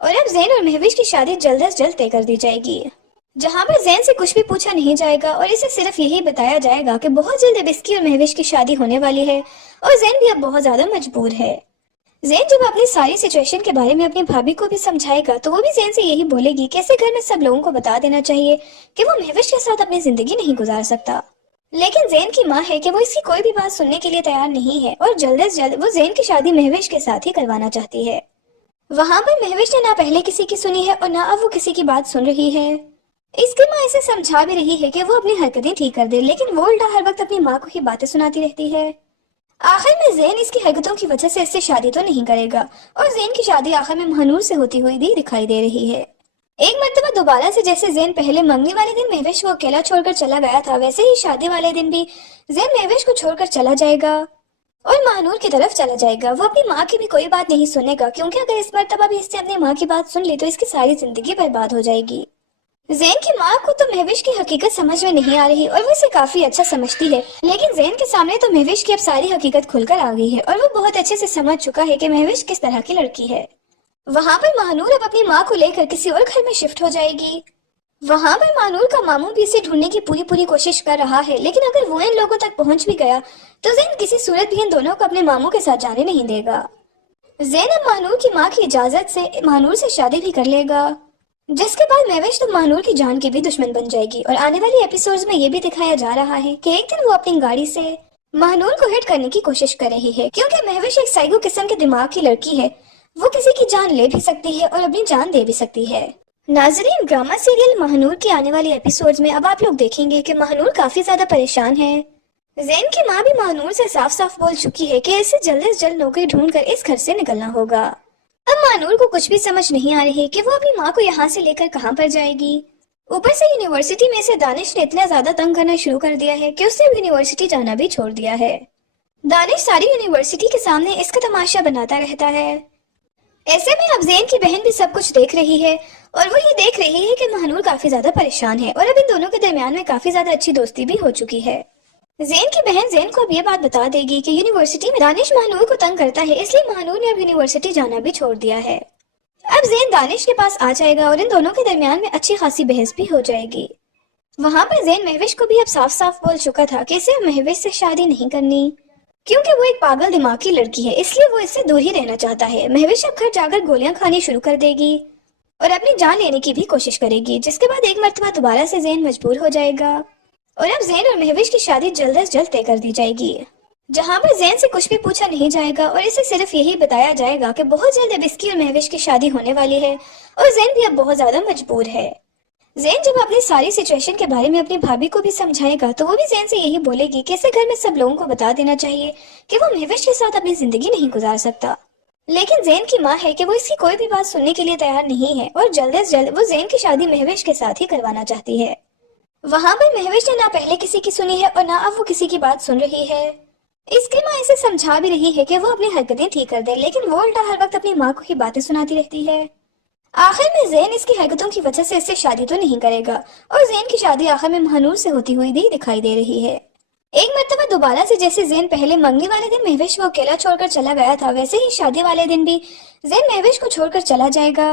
और अब ज़ैन और महविश की शादी जल्द से जल्द तय कर दी जाएगी, जहाँ पर ज़ैन से कुछ भी पूछा नहीं जाएगा और इसे सिर्फ यही बताया जाएगा कि बहुत जल्द अब इसकी और महविश की शादी होने वाली है और ज़ैन भी अब बहुत ज्यादा मजबूर है। ज़ैन जब अपनी सारी सिचुएशन के बारे में अपनी भाभी को भी समझाएगा तो वो भी ज़ैन से यही बोलेगी कि ऐसे घर में सब लोगों को बता देना चाहिए कि वो महविश के साथ अपनी जिंदगी नहीं गुजार सकता। लेकिन जैन की माँ है कि वो इसकी कोई भी बात सुनने के लिए तैयार नहीं है और जल्द से जल्द वो जैन की शादी महविश के साथ ही करवाना चाहती है। वहाँ पर महविश ने ना पहले किसी की सुनी है और ना अब वो किसी की बात सुन रही है। इसकी माँ इसे समझा भी रही है कि वो अपनी हरकतें ठीक कर दे, लेकिन वो उल्टा हर वक्त अपनी माँ को ही बातें सुनाती रहती है। आखिर में जैन इसकी हरकतों की वजह से इससे शादी तो नहीं करेगा और जैन की शादी आखिर में महानूर से होती हुई भी दिखाई दे रही है। एक मर्तबा दोबारा से जैसे जैन पहले मंगनी वाले दिन महविश को अकेला छोड़कर चला गया था, वैसे ही शादी वाले दिन भी जैन महविश को छोड़कर चला जाएगा और महानूर की तरफ चला जाएगा। वो अपनी माँ की भी कोई बात नहीं सुनेगा, क्योंकि अगर इस मर्तबा भी इससे अपनी माँ की बात सुन ली तो इसकी सारी जिंदगी बर्बाद हो जाएगी। जैन की माँ को तो महविश की हकीकत समझ में नहीं आ रही और वो इसे काफी अच्छा समझती है, लेकिन जैन के सामने तो महविश की अब सारी हकीकत खुलकर आ गई है और वो बहुत अच्छे से समझ चुका है कि महविश किस तरह की लड़की है। वहाँ पर महानूर अब अपनी माँ को लेकर किसी और घर में शिफ्ट हो जाएगी। वहाँ पर महानूर का मामू भी इसे ढूंढने की पूरी कोशिश कर रहा है, लेकिन अगर वो इन लोगों तक पहुंच भी गया तो जैन किसी सूरत भी इन दोनों को अपने मामू के साथ जाने नहीं देगा। जैन अब महानूर की माँ की इजाजत से महानूर से शादी भी कर लेगा, जिसके बाद महविश तो महानूर की जान की भी दुश्मन बन जाएगी। और आने वाली एपिसोड्स में ये भी दिखाया जा रहा है कि एक दिन वो अपनी गाड़ी से महानूर को हिट करने की कोशिश कर रही है, क्योंकि महविश एक साइको किस्म के दिमाग की लड़की है। वो किसी की जान ले भी सकती है और अपनी जान दे भी सकती है। नाजरीन, ड्रामा सीरियल महानूर की आने वाली एपिसोड्स में अब आप लोग देखेंगे कि महानूर काफी ज्यादा परेशान है। जैन की माँ भी महानूर से साफ साफ बोल चुकी है कि इसे जल्द से जल्द नौकरी ढूंढकर इस घर से निकलना होगा। अब महानूर को कुछ भी समझ नहीं आ रही कि वो अपनी माँ को यहाँ से लेकर कहाँ पर जाएगी। ऊपर से यूनिवर्सिटी में से दानिश ने इतना ज्यादा तंग करना शुरू कर दिया है कि उसने यूनिवर्सिटी जाना भी छोड़ दिया है। दानिश सारी यूनिवर्सिटी के सामने इसका तमाशा बनाता रहता है। ऐसे में अब जैन की बहन भी सब कुछ देख रही है और वो ये देख रही है कि महानूर काफी ज्यादा परेशान है और अब इन दोनों के दरमियान में काफी ज्यादा अच्छी दोस्ती भी हो चुकी है। जैन की बहन जैन को अब ये बात बता देगी कि यूनिवर्सिटी में दानिश महानूर को तंग करता है, इसलिए महानूर ने अब यूनिवर्सिटी जाना भी छोड़ दिया है। अब जैन दानिश के पास आ जाएगा और इन दोनों के दरमियान में अच्छी खासी बहस भी हो जाएगी। वहाँ पर जैन महविश को भी अब साफ साफ बोल चुका था कि इसे महविश से शादी नहीं करनी, क्योंकि वो एक पागल दिमाग की लड़की है, इसलिए वो इससे दूर ही रहना चाहता है। महविश अब घर जाकर गोलियां खानी शुरू कर देगी और अपनी जान लेने की भी कोशिश करेगी, जिसके बाद एक मर्तबा दोबारा से जैन मजबूर हो जाएगा और अब जैन और महविश की शादी जल्द से जल्द तय कर दी जाएगी, जहाँ पर जैन से कुछ भी पूछा नहीं जाएगा और इसे सिर्फ यही बताया जाएगा कि बहुत जल्द अब इसकी और महविश की शादी होने वाली है और जैन भी अब बहुत ज्यादा मजबूर है। जैन जब अपनी सारी सिचुएशन के बारे में अपनी भाभी को भी समझाएगा तो वो भी जैन से यही बोलेगी कि इसे घर में सब लोगों को बता देना चाहिए कि वो महविश के साथ अपनी जिंदगी नहीं गुजार सकता। लेकिन जैन की माँ है कि वो इसकी कोई भी बात सुनने के लिए तैयार नहीं है और जल्द से जल्द वो जैन की शादी महविश के साथ ही करवाना चाहती है। वहाँ पर महविश ने ना पहले किसी की सुनी है और ना अब वो किसी की बात सुन रही है। इसकी माँ इसे समझा भी रही है कि वो अपनी हरकतें ठीक कर दे, लेकिन वो उल्टा हर वक्त अपनी माँ को ही बातें सुनाती रहती है। आखिर में जैन इसकी हरकतों की वजह से इससे शादी तो नहीं करेगा और जैन की शादी आखिर में महानूर से होती हुई भी दिखाई दे रही है। एक मर्तबा दोबारा से जैसे जैन पहले मंगनी वाले दिन महविश को अकेला छोड़कर चला गया था, वैसे ही शादी वाले दिन भी जैन महविश को छोड़कर चला जाएगा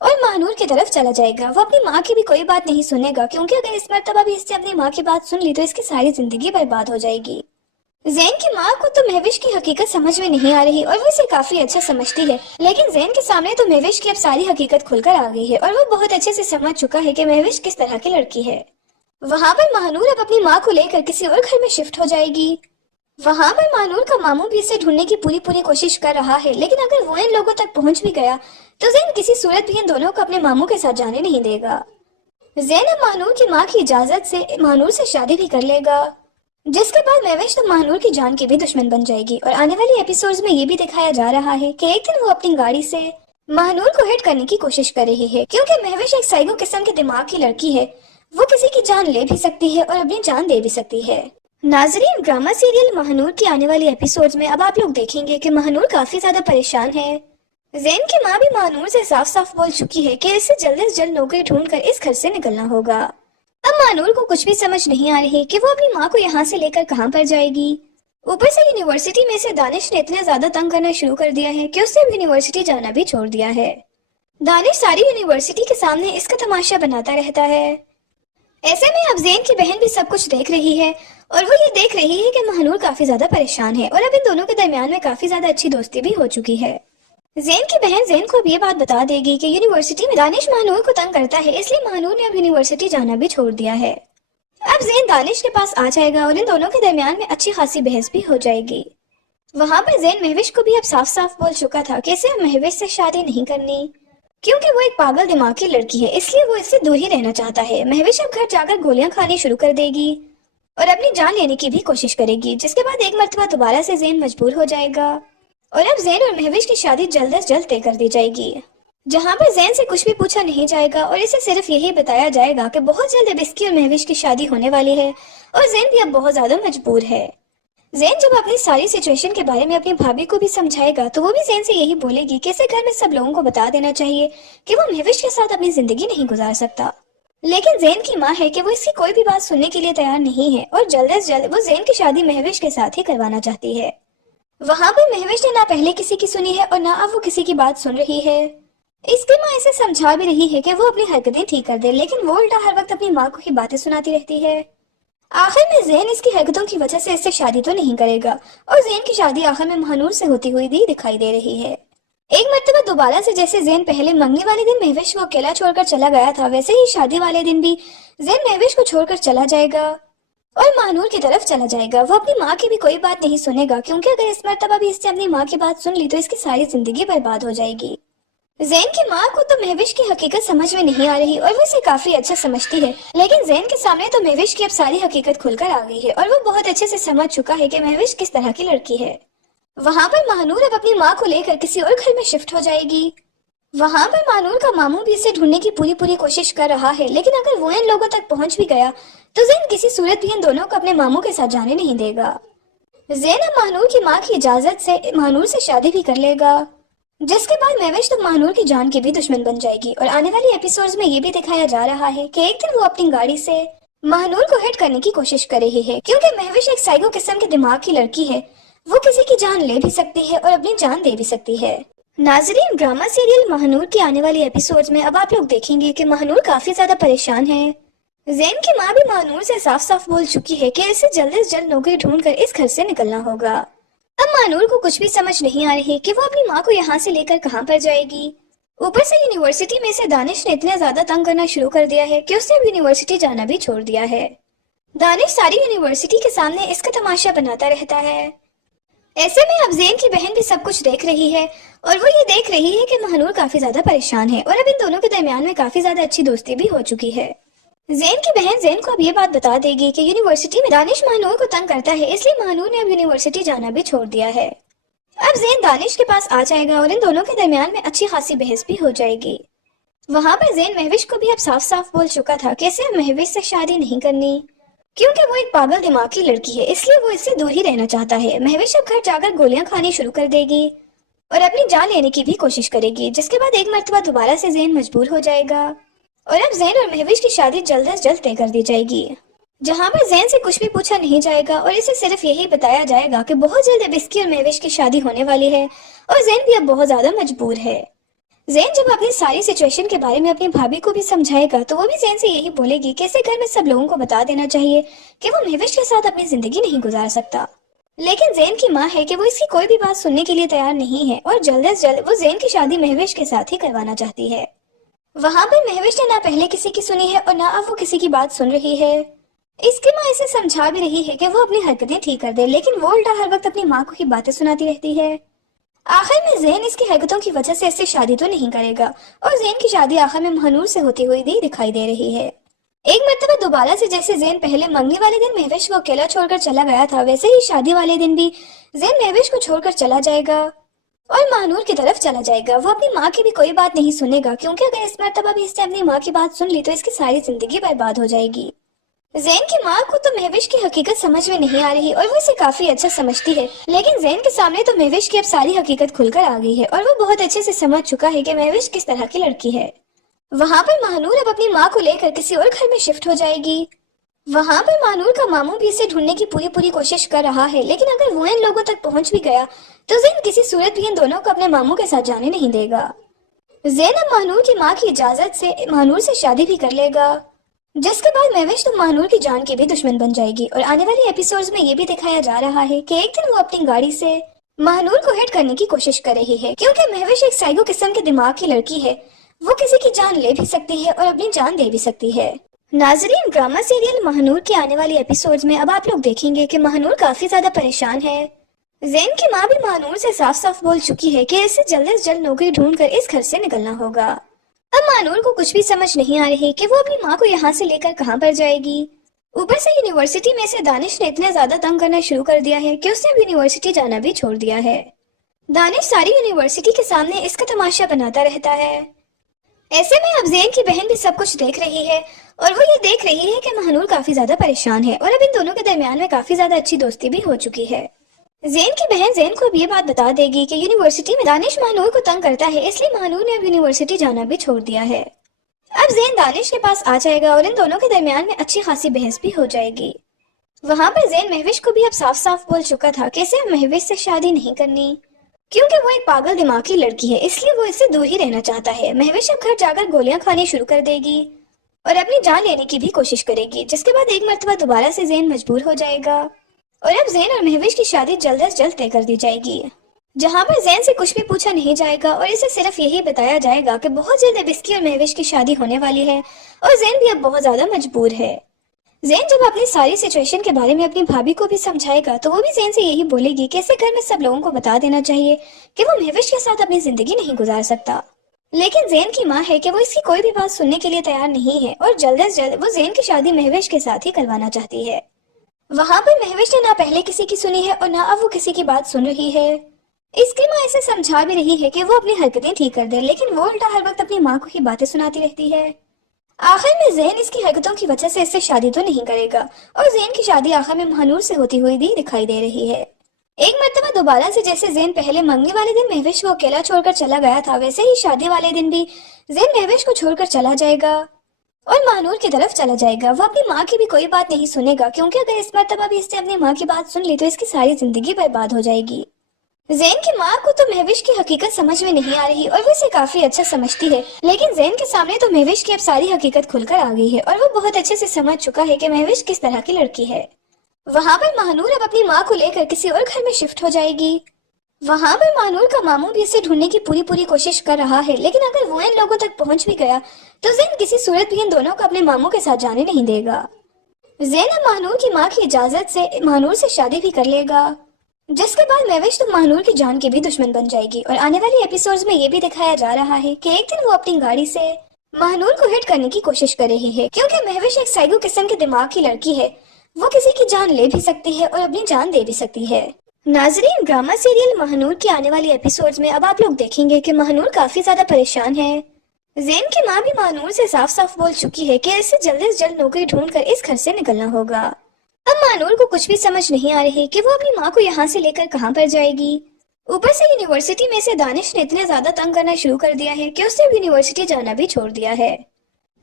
और महानूर की तरफ चला जाएगा। वो अपनी माँ की भी कोई बात नहीं सुनेगा, क्योंकि अगर इस मर्तबा भी इससे अपनी माँ की बात सुन ली तो इसकी सारी जिंदगी बर्बाद हो जाएगी। जैन की माँ को तो महविश की हकीकत समझ में नहीं आ रही और वो इसे काफी अच्छा समझती है, लेकिन जैन के सामने तो महविश की अब सारी हकीकत खुलकर आ गई है और वो बहुत अच्छे से समझ चुका है कि महविश किस तरह की लड़की है। वहाँ पर महानूर अब अपनी माँ को लेकर किसी और घर में शिफ्ट हो जाएगी। वहाँ पर महानूर का मामू भी इसे ढूंढने की पूरी कोशिश कर रहा है, लेकिन अगर वो इन लोगों तक पहुंच भी गया तो जैन किसी सूरत भी इन दोनों को अपने मामू के साथ जाने नहीं देगा। जैन अब महानूर की माँ की इजाजत से महानूर से शादी भी कर लेगा, जिसके बाद महविश तो महानूर की जान की भी दुश्मन बन जाएगी। और आने वाली एपिसोड्स में ये भी दिखाया जा रहा है कि एक दिन वो अपनी गाड़ी से महानूर को हिट करने की कोशिश कर रही है, क्योंकि महविश एक साइको किस्म के दिमाग की लड़की है। वो किसी की जान ले भी सकती है और अपनी जान दे भी सकती है। नाजरीन, ड्रामा सीरियल महानूर की आने वाली एपिसोड्स में अब आप लोग देखेंगे कि महानूर काफी ज्यादा परेशान है। जैन की माँ भी महानूर से साफ साफ बोल चुकी है कि इसे जल्द से जल्द नौकरी ढूंढकर इस घर से निकलना होगा। अब महानूर को कुछ भी समझ नहीं आ रही कि वो अपनी माँ को यहाँ से लेकर कहाँ पर जाएगी। ऊपर से यूनिवर्सिटी में से दानिश ने इतना ज्यादा तंग करना शुरू कर दिया है कि उसने यूनिवर्सिटी जाना भी छोड़ दिया है। दानिश सारी यूनिवर्सिटी के सामने इसका तमाशा बनाता रहता है। ऐसे में अब जैन की बहन भी सब कुछ देख रही है और वो ये देख रही है कि महानूर काफी ज्यादा परेशान है और अब इन दोनों के दरमियान में काफी ज्यादा अच्छी दोस्ती भी हो चुकी है। जैन की बहन जैन को अब ये बात बता देगी कि यूनिवर्सिटी में दानिश महानूर को तंग करता है, इसलिए महानूर ने अब यूनिवर्सिटी जाना भी छोड़ दिया है। अब ज़ैन दानिश के पास आ जाएगा और इन दोनों के दरमियान में अच्छी खासी बहस भी हो जाएगी। वहां पर ज़ैन महविश को भी अब साफ साफ बोल चुका था कि इसे अब महविश से शादी नहीं करनी, क्योंकि वो एक पागल दिमाग की लड़की है, इसलिए वो इससे दूर ही रहना चाहता है। महविश अब घर जाकर गोलियां खानी शुरू कर देगी और अपनी जान लेने की भी कोशिश करेगी, जिसके बाद एक मर्तबा दोबारा से ज़ैन मजबूर हो जाएगा और अब ज़ैन और महविश की शादी जल्द अज जल्द तय कर दी जाएगी, जहां पर ज़ैन से कुछ भी पूछा नहीं जाएगा और इसे सिर्फ यही बताया जाएगा कि बहुत जल्द अब इसकी और महविश की शादी होने वाली है और ज़ैन भी अब बहुत ज्यादा मजबूर है। ज़ैन जब अपनी सारी सिचुएशन के बारे में अपनी भाभी को भी समझाएगा तो वो भी ज़ैन से यही बोलेगी कि इसे घर में सब लोगों को बता देना चाहिए कि वो महविश के साथ अपनी जिंदगी नहीं गुजार सकता। लेकिन ज़ैन की माँ है कि वो इसकी कोई भी बात सुनने के लिए तैयार नहीं है और जल्द से जल्द वो ज़ैन की शादी महविश के साथ ही करवाना चाहती है। वहाँ पर महविश ने ना पहले किसी की सुनी है और ना अब वो किसी की बात सुन रही है। इसकी माँ इसे समझा भी रही है कि वो अपनी हरकतें ठीक कर दे, लेकिन वो उल्टा हर वक्त अपनी माँ को ही बातें सुनाती रहती है। आखिर में ज़ैन इसकी हरकतों की वजह से इससे शादी तो नहीं करेगा और ज़ैन की शादी आखिर में महानूर से होती हुई भी दिखाई दे रही है। एक मर्तबा दोबारा से जैसे ज़ैन पहले मंगनी वाले दिन महविश को अकेला छोड़कर चला गया था, वैसे ही शादी वाले दिन भी ज़ैन महविश को छोड़कर चला जाएगा और महानूर की तरफ चला जाएगा। वो अपनी माँ की भी कोई बात नहीं सुनेगा, क्योंकि अगर इस मर्तबा भी इसने अपनी माँ की बात सुन ली तो इसकी सारी जिंदगी बर्बाद हो जाएगी। ज़ैन की माँ को तो महविश की हकीकत समझ में नहीं आ रही और वो इसे काफी अच्छा समझती है, लेकिन ज़ैन के सामने तो महविश की अब सारी हकीकत खुलकर आ गई है और वो बहुत अच्छे से समझ चुका है कि महविश किस तरह की लड़की है। वहाँ पर महानूर अब अपनी माँ को लेकर किसी और घर में शिफ्ट हो जाएगी। वहाँ पर महानूर का मामू भी इसे ढूंढने की पूरी कोशिश कर रहा है, लेकिन अगर वो इन लोगों तक पहुंच भी गया तो ज़ैन किसी सूरत भी इन दोनों को अपने मामू के साथ जाने नहीं देगा। ज़ैन अब महानूर की माँ की इजाजत से महानूर से शादी भी कर लेगा, जिसके बाद महविश तो महानूर की जान की भी दुश्मन बन जाएगी। और आने वाली एपिसोड्स में ये भी दिखाया जा रहा है कि एक दिन वो अपनी गाड़ी से महानूर को हिट करने की कोशिश कर रही है, क्योंकि महविश एक साइको किस्म के दिमाग की लड़की है। वो किसी की जान ले भी सकती है और अपनी जान दे भी सकती है। नाजरीन, ड्रामा सीरियल महानूर की आने वाली एपिसोड्स में अब आप लोग देखेंगे कि महानूर काफी ज्यादा परेशान है। ज़ैन की माँ भी महानूर से साफ साफ बोल चुकी है कि इसे जल्द से जल्द नौकरी ढूंढकर इस घर से निकलना होगा। अब महानूर को कुछ भी समझ नहीं आ रही कि वो अपनी माँ को यहाँ से लेकर कहाँ पर जाएगी। ऊपर से यूनिवर्सिटी में से दानिश ने इतना ज्यादा तंग करना शुरू कर दिया है कि उसने अब यूनिवर्सिटी जाना भी छोड़ दिया है। दानिश सारी यूनिवर्सिटी के सामने इसका तमाशा बनाता रहता है। ऐसे में अब ज़ैन की बहन भी सब कुछ देख रही है और वो ये देख रही है कि महानूर काफी ज्यादा परेशान है और अब इन दोनों के दरमियान में काफी ज्यादा अच्छी दोस्ती भी हो चुकी है। ज़ैन की बहन ज़ैन को अब ये बात बता देगी कि यूनिवर्सिटी में दानिश महानूर को तंग करता है, इसलिए महानूर ने अब यूनिवर्सिटी जाना भी छोड़ दिया है। अब ज़ैन दानिश के पास आ जाएगा और इन दोनों के दरमियान में अच्छी खासी बहस भी हो जाएगी। वहाँ पर ज़ैन महविश को भी अब साफ साफ बोल चुका था कि इसे महविश से शादी नहीं करनी, क्योंकि वो एक पागल दिमाग की लड़की है, इसलिए वो इससे दूर ही रहना चाहता है। महविश अब घर जाकर गोलियां खानी शुरू कर देगी और अपनी जान लेने की भी कोशिश करेगी, जिसके बाद एक मर्तबा दोबारा से ज़ैन मजबूर हो जाएगा और अब ज़ैन और महविश की शादी जल्द से जल्द तय कर दी जाएगी, जहाँ पर ज़ैन से कुछ भी पूछा नहीं जाएगा और इसे सिर्फ यही बताया जाएगा कि बहुत जल्द अब इसकी और महविश की शादी होने वाली है और ज़ैन भी अब बहुत ज्यादा मजबूर है। ज़ैन जब अपनी सारी सिचुएशन के बारे में अपनी भाभी को भी समझाएगा तो वो भी ज़ैन से यही बोलेगी कि इसे घर में सब लोगों को बता देना चाहिए कि वो महविश के साथ अपनी जिंदगी नहीं गुजार सकता। लेकिन ज़ैन की माँ है कि वो इसकी कोई भी बात सुनने के लिए तैयार नहीं है और जल्द से जल्द वो ज़ैन की शादी महविश के साथ ही करवाना चाहती है। वहाँ पर महविश ने ना पहले किसी की सुनी है और ना अब वो किसी की बात सुन रही है। इसकी माँ इसे समझा भी रही है कि वो अपनी हरकतें ठीक कर दे, लेकिन वो उल्टा हर वक्त अपनी माँ को ही बातें सुनाती रहती है। आखिर में ज़ैन इसकी हरकतों की वजह से इससे शादी तो नहीं करेगा और ज़ैन की शादी आखिर में महानूर से होती हुई भी दिखाई दे रही है। एक मर्तबा दोबारा से जैसे ज़ैन पहले मंगनी वाले दिन महविश को अकेला छोड़कर चला गया था, वैसे ही शादी वाले दिन भी ज़ैन महविश को छोड़कर चला जाएगा और महानूर की तरफ चला जाएगा। वो अपनी माँ की भी कोई बात नहीं सुनेगा, क्योंकि अगर इस मर्तबा भी इसने अपनी माँ की बात सुन ली तो इसकी सारी जिंदगी बर्बाद हो जाएगी। ज़ैन की माँ को तो महविश की हकीकत समझ में नहीं आ रही और वो इसे काफी अच्छा समझती है, लेकिन ज़ैन के सामने तो महविश की अब सारी हकीकत खुलकर आ गई है और वो बहुत अच्छे से समझ चुका है कि महविश किस तरह की लड़की है। वहाँ पर महानूर अब अपनी माँ को लेकर किसी और घर में शिफ्ट हो जाएगी। वहाँ पर महानूर का मामू भी इसे ढूंढने की पूरी कोशिश कर रहा है, लेकिन अगर वो इन लोगों तक पहुंच भी गया तो ज़ैन किसी सूरत भी इन दोनों को अपने मामू के साथ जाने नहीं देगा। ज़ैन अब महानूर की माँ की इजाजत से महानूर से शादी भी कर लेगा, जिसके बाद महविश तो महानूर की जान की भी दुश्मन बन जाएगी। और आने वाली एपिसोड्स में ये भी दिखाया जा रहा है कि एक दिन वो अपनी गाड़ी से महानूर को हिट करने की कोशिश कर रही है, क्योंकि महविश एक साइको किस्म के दिमाग की लड़की है। वो किसी की जान ले भी सकती है और अपनी जान दे भी सकती है। नाजरीन, ड्रामा सीरियल महानूर के आने वाले एपिसोड्स में अब आप लोग देखेंगे कि महानूर काफी ज्यादा परेशान है। ज़ैन की माँ भी महानूर से साफ साफ बोल चुकी है कि इसे जल्द से जल्द नौकरी ढूंढकर इस घर से निकलना होगा। अब महानूर को कुछ भी समझ नहीं आ रही कि वो अपनी माँ को यहाँ से लेकर कहाँ पर जाएगी। ऊपर से यूनिवर्सिटी में से दानिश ने इतना ज्यादा तंग करना शुरू कर दिया है कि उसने अब यूनिवर्सिटी जाना भी छोड़ दिया है। दानिश सारी यूनिवर्सिटी के सामने इसका तमाशा बनाता रहता है। ऐसे में अब ज़ैन की बहन भी सब कुछ देख रही है और वो ये देख रही है कि महानूर काफी ज्यादा परेशान है और अब इन दोनों के दरमियान में काफी ज्यादा अच्छी दोस्ती भी हो चुकी है। ज़ैन की बहन ज़ैन को अब ये बात बता देगी कि यूनिवर्सिटी में दानिश महानूर को तंग करता है, इसलिए महानूर ने अब यूनिवर्सिटी जाना भी छोड़ दिया है। अब ज़ैन दानिश के पास आ जाएगा और इन दोनों के दरमियान में अच्छी खासी बहस भी हो जाएगी। वहाँ पर ज़ैन महविश को भी अब साफ साफ बोल चुका था कि इसे महविश से शादी नहीं करनी, क्योंकि वो एक पागल दिमाग की लड़की है, इसलिए वो इससे दूर ही रहना चाहता है। महविश अब घर जाकर गोलियां खानी शुरू कर देगी और अपनी जान लेने की भी कोशिश करेगी, जिसके बाद एक मर्तबा दोबारा से ज़ैन मजबूर हो जाएगा और अब ज़ैन और महविश की शादी जल्द से जल्द तय कर दी जाएगी, जहाँ पर ज़ैन से कुछ भी पूछा नहीं जाएगा और इसे सिर्फ यही बताया जाएगा कि बहुत जल्द अब इसकी और महविश की शादी होने वाली है और ज़ैन भी अब बहुत ज्यादा मजबूर है। ज़ैन जब अपनी सारी सिचुएशन के बारे में अपनी भाभी को भी समझाएगा तो वो भी ज़ैन से यही बोलेगी कि इसे घर में सब लोगों को बता देना चाहिए कि वो महविश के साथ अपनी जिंदगी नहीं गुजार सकता। लेकिन ज़ैन की माँ है कि वो इसकी कोई भी बात सुनने के लिए तैयार नहीं है और जल्द से जल्द वो ज़ैन की शादी महविश के साथ ही करवाना चाहती है। वहाँ पर महविश ने ना पहले किसी की सुनी है और ना अब वो किसी की बात सुन रही है। इसकी माँ इसे समझा भी रही है कि वो अपनी हरकतें ठीक कर दे, लेकिन वो उल्टा हर वक्त अपनी माँ को ही बातें सुनाती रहती है। आखिर में ज़ैन इसकी हरकतों की वजह से इससे शादी तो नहीं करेगा और ज़ैन की शादी आखिर में महानूर से होती हुई भी दिखाई दे रही है। एक मर्तबा दोबारा से जैसे ज़ैन पहले मंगनी वाले दिन महविश को अकेला छोड़कर चला गया था, वैसे ही शादी वाले दिन भी ज़ैन महविश को छोड़कर चला जाएगा और महानूर की तरफ चला जाएगा। वो अपनी माँ की भी कोई बात नहीं सुनेगा, क्योंकि अगर इस मर्तबा भी इसने अपनी माँ की बात सुन ली तो इसकी सारी जिंदगी बर्बाद हो जाएगी। ज़ैन की माँ को तो महविश की हकीकत समझ में नहीं आ रही और वो इसे काफी अच्छा समझती है, लेकिन ज़ैन के सामने तो महविश की अब सारी हकीकत खुलकर आ गई है और वो बहुत अच्छे से समझ चुका है कि महविश किस तरह की लड़की है। वहाँ पर महानूर अब अपनी माँ को लेकर किसी और घर में शिफ्ट हो जाएगी। वहाँ पर महानूर का मामू भी इसे ढूंढने की पूरी कोशिश कर रहा है, लेकिन अगर वो इन लोगों तक पहुंच भी गया तो ज़ैन किसी सूरत भी इन दोनों को अपने मामू के साथ जाने नहीं देगा। ज़ैन अब महानूर की माँ की इजाजत से महानूर से शादी भी कर लेगा, जिसके बाद महविश तो महानूर की जान की भी दुश्मन बन जाएगी। और आने वाले एपिसोड्स में ये भी दिखाया जा रहा है कि एक दिन वो अपनी गाड़ी से महानूर को हिट करने की कोशिश कर रही है, क्योंकि महविश एक साइको किस्म के दिमाग की लड़की है। वो किसी की जान ले भी सकती है और अपनी जान दे भी सकती है। नाजरीन, ड्रामा सीरियल महानूर के आने वाले एपिसोड्स में अब आप लोग देखेंगे कि महानूर काफी ज्यादा परेशान है। ज़ैन की माँ भी महानूर से साफ साफ बोल चुकी है कि इसे जल्द से जल्द नौकरी ढूंढकर इस घर से निकलना होगा। अब महानूर को कुछ भी समझ नहीं आ रही कि वो अपनी माँ को यहाँ से लेकर कहाँ पर जाएगी। ऊपर से यूनिवर्सिटी में से दानिश ने इतना ज्यादा तंग करना शुरू कर दिया है कि उसने यूनिवर्सिटी जाना भी छोड़ दिया है।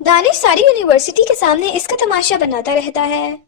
दानिश सारी यूनिवर्सिटी के सामने इसका तमाशा बनाता रहता है।